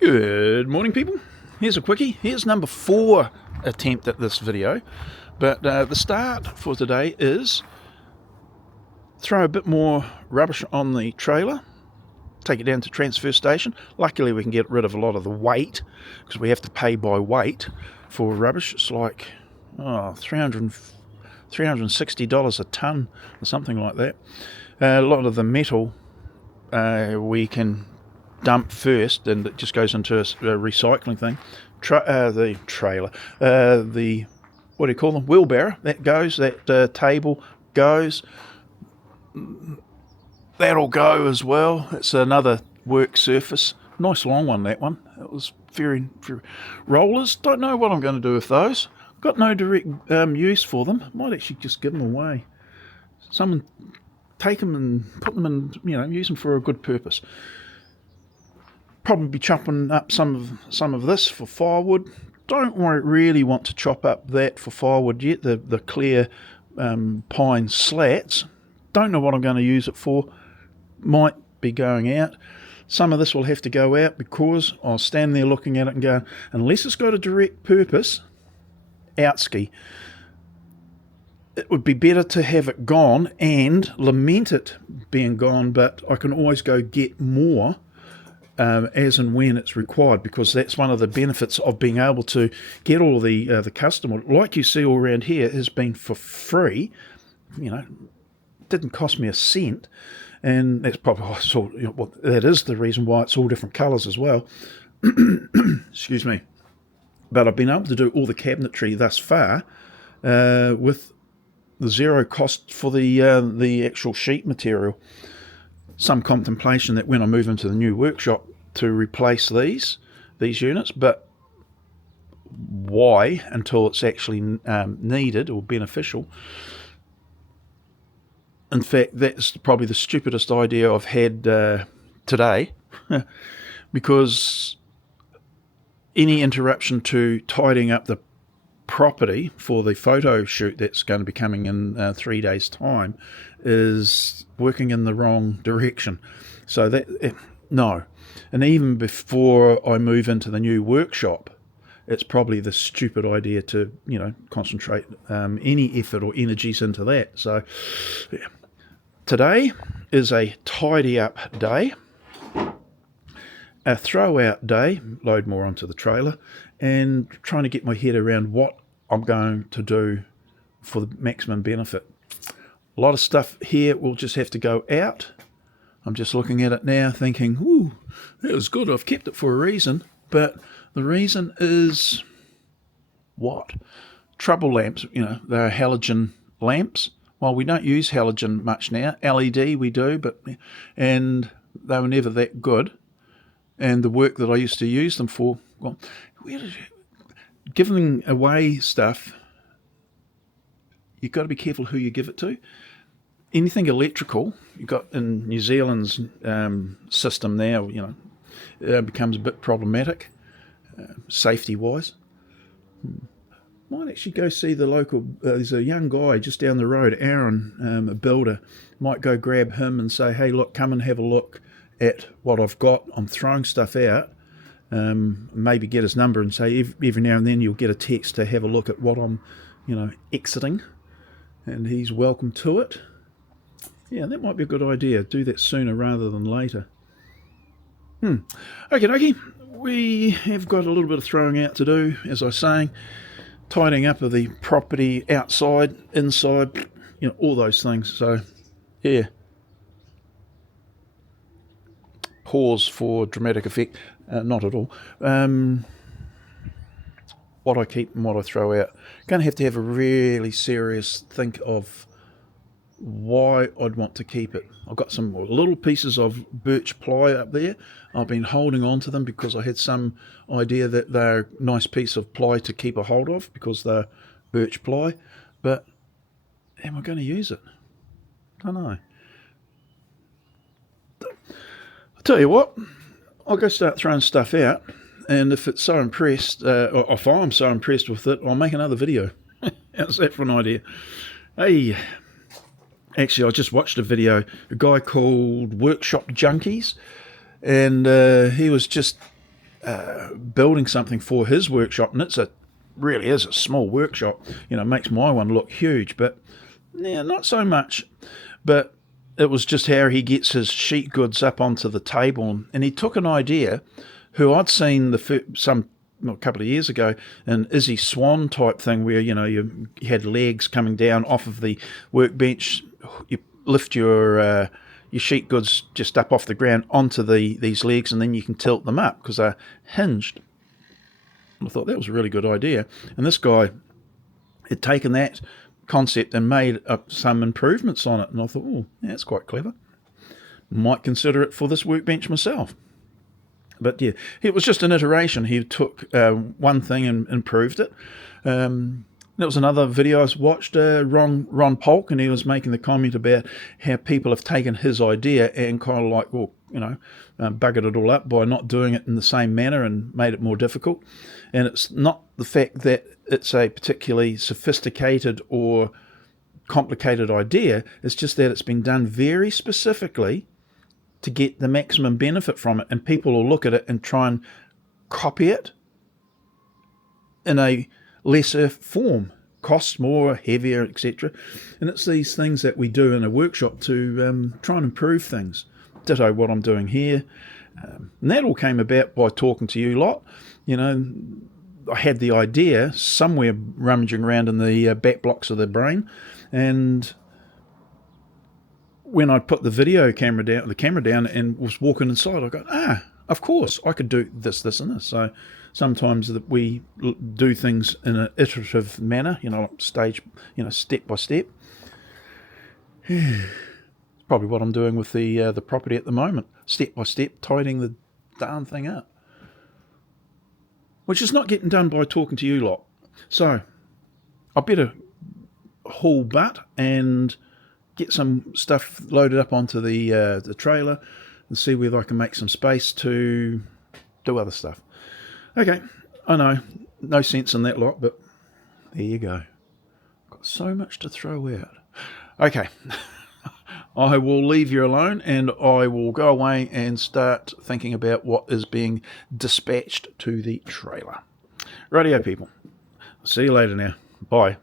Good morning, people. Here's a quickie. Here's number 4 attempt at this video. But the start for today is throw a bit more rubbish on the trailer, take it down to transfer station. Luckily we can get rid of a lot of the weight, because we have to pay by weight for rubbish. It's like $360 a ton or something like that. A lot of the metal we can dump first, and it just goes into a recycling thing. The trailer, the what do you call them, wheelbarrow, that goes, that table goes, that'll go as well. It's another work surface, nice long one, that one. It was very rollers, don't know what I'm going to do with those. Got no direct use for them. Might actually just give them away. Someone take them and put them in, use them for a good purpose. Probably be chopping up some of this for firewood. Don't really want to chop up that for firewood yet, the clear pine slats. Don't know what I'm going to use it for. Might be going out. Some of this will have to go out, because I'll stand there looking at it and go, unless it's got a direct purpose, outski. It would be better to have it gone and lament it being gone, but I can always go get more as and when it's required, because that's one of the benefits of being able to get all the custom, like you see all around here, has been for free. Didn't cost me a cent, and that's probably that is the reason why it's all different colours as well. Excuse me. But I've been able to do all the cabinetry thus far with the zero cost for the actual sheet material. Some contemplation that when I move into the new workshop to replace these units, but why until it's actually needed or beneficial? In fact, that's probably the stupidest idea I've had today, because any interruption to tidying up the property for the photo shoot that's going to be coming in 3 days' time is working in the wrong direction. So that no. And even before I move into the new workshop, it's probably the stupid idea to concentrate any effort or energies into that. So yeah. Today is a tidy up day, a throw out day, load more onto the trailer, and trying to get my head around what I'm going to do for the maximum benefit. A lot of stuff here will just have to go out. I'm just looking at it now thinking, ooh, that was good. I've kept it for a reason. But the reason is what? Trouble lamps, they're halogen lamps. Well, we don't use halogen much now. LED we do, and they were never that good. And the work that I used to use them for, well, giving away stuff, you've got to be careful who you give it to. Anything electrical, you've got in New Zealand's system now, becomes a bit problematic, safety-wise. Might actually go see the local, there's a young guy just down the road, Aaron, a builder. Might go grab him and say, hey, look, come and have a look at what I've got. I'm throwing stuff out. Maybe get his number and say every now and then you'll get a text to have a look at what I'm, exiting. And he's welcome to it. Yeah, that might be a good idea. Do that sooner rather than later. Okay. We have got a little bit of throwing out to do, as I was saying. Tidying up of the property outside, inside, all those things. So, yeah. Pause for dramatic effect. Not at all. What I keep and what I throw out. Going to have a really serious think of why I'd want to keep it. I've got some little pieces of birch ply up there. I've been holding on to them because I had some idea that they're a nice piece of ply to keep a hold of because they're birch ply. But am I going to use it? I don't know. I'll tell you what, I'll go start throwing stuff out, and if it's so impressed, or if I'm so impressed with it, I'll make another video. How's that for an idea? Hey, actually, I just watched a video, a guy called Workshop Junkies, and he was just building something for his workshop, and really is a small workshop. It makes my one look huge, but yeah, not so much. But it was just how he gets his sheet goods up onto the table, and he took an idea who I'd seen a couple of years ago, an Izzy Swan type thing where you had legs coming down off of the workbench. You lift your sheet goods just up off the ground onto these legs, and then you can tilt them up because they're hinged. I thought that was a really good idea, and this guy had taken that concept and made some improvements on it, and I thought, oh, that's quite clever. Might consider it for this workbench myself. But yeah, it was just an iteration. He took one thing and improved it. There was another video I watched, Ron Polk, and he was making the comment about how people have taken his idea and kind of like, buggered it all up by not doing it in the same manner and made it more difficult. And it's not the fact that it's a particularly sophisticated or complicated idea. It's just that it's been done very specifically to get the maximum benefit from it. And people will look at it and try and copy it in a lesser form, costs more, heavier, etc. And it's these things that we do in a workshop to try and improve things. Ditto what I'm doing here. And that all came about by talking to you lot. I had the idea somewhere rummaging around in the back blocks of the brain, and when I put the camera down and was walking inside, I go, of course, I could do this, and this. So sometimes we do things in an iterative manner, like stage, step by step. It's probably what I'm doing with the property at the moment, step by step, tidying the darn thing up, which is not getting done by talking to you lot. So I better haul butt and get some stuff loaded up onto the trailer and see whether I can make some space to do other stuff. Okay, I know, no sense in that lot, but there you go. Got so much to throw out. Okay, I will leave you alone, and I will go away and start thinking about what is being dispatched to the trailer. Rightio, people. See you later now. Bye.